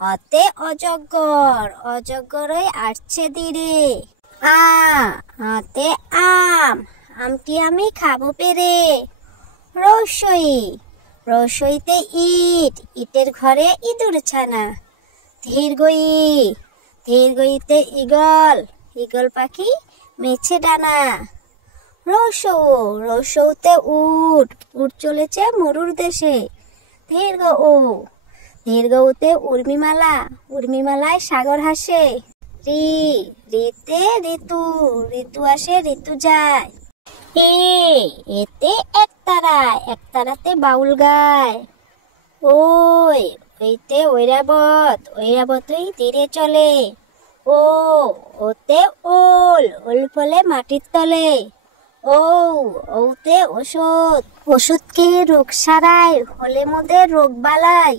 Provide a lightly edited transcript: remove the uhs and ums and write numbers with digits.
অতে অজগর, অজগরে আসছে ধীরে। আতে আম, আমটি আমি খাবো পেরে। রসই, রসইতে ইট, ইটের ঘরে ইঁদুর ছানা। ধীরগই, ধীরগইতে ঈগল, ঈগল পাখি মেছে ডানা। রসৌ, রসৌতে উট, উট চলেছে মরুর দেশে। দীর্ঘ ও, দীর্ঘতে উর্মিমালা, উর্মিমালায় সাগর হাসে। রি, রিতে ঋতু, ঋতু আসে ঋতু যায়। এতে একতারা, একতারাতে বাউল গায়। ওই, ওইতে ঐরাবত, ঐরাবতই তীরে চলে। ওতে ওল, ওল ফলে মাটির তলে। ওতে ওষুধ, ওষুধ খেয়ে রোগ সারায়, হলে মোদের রোগ বালাই।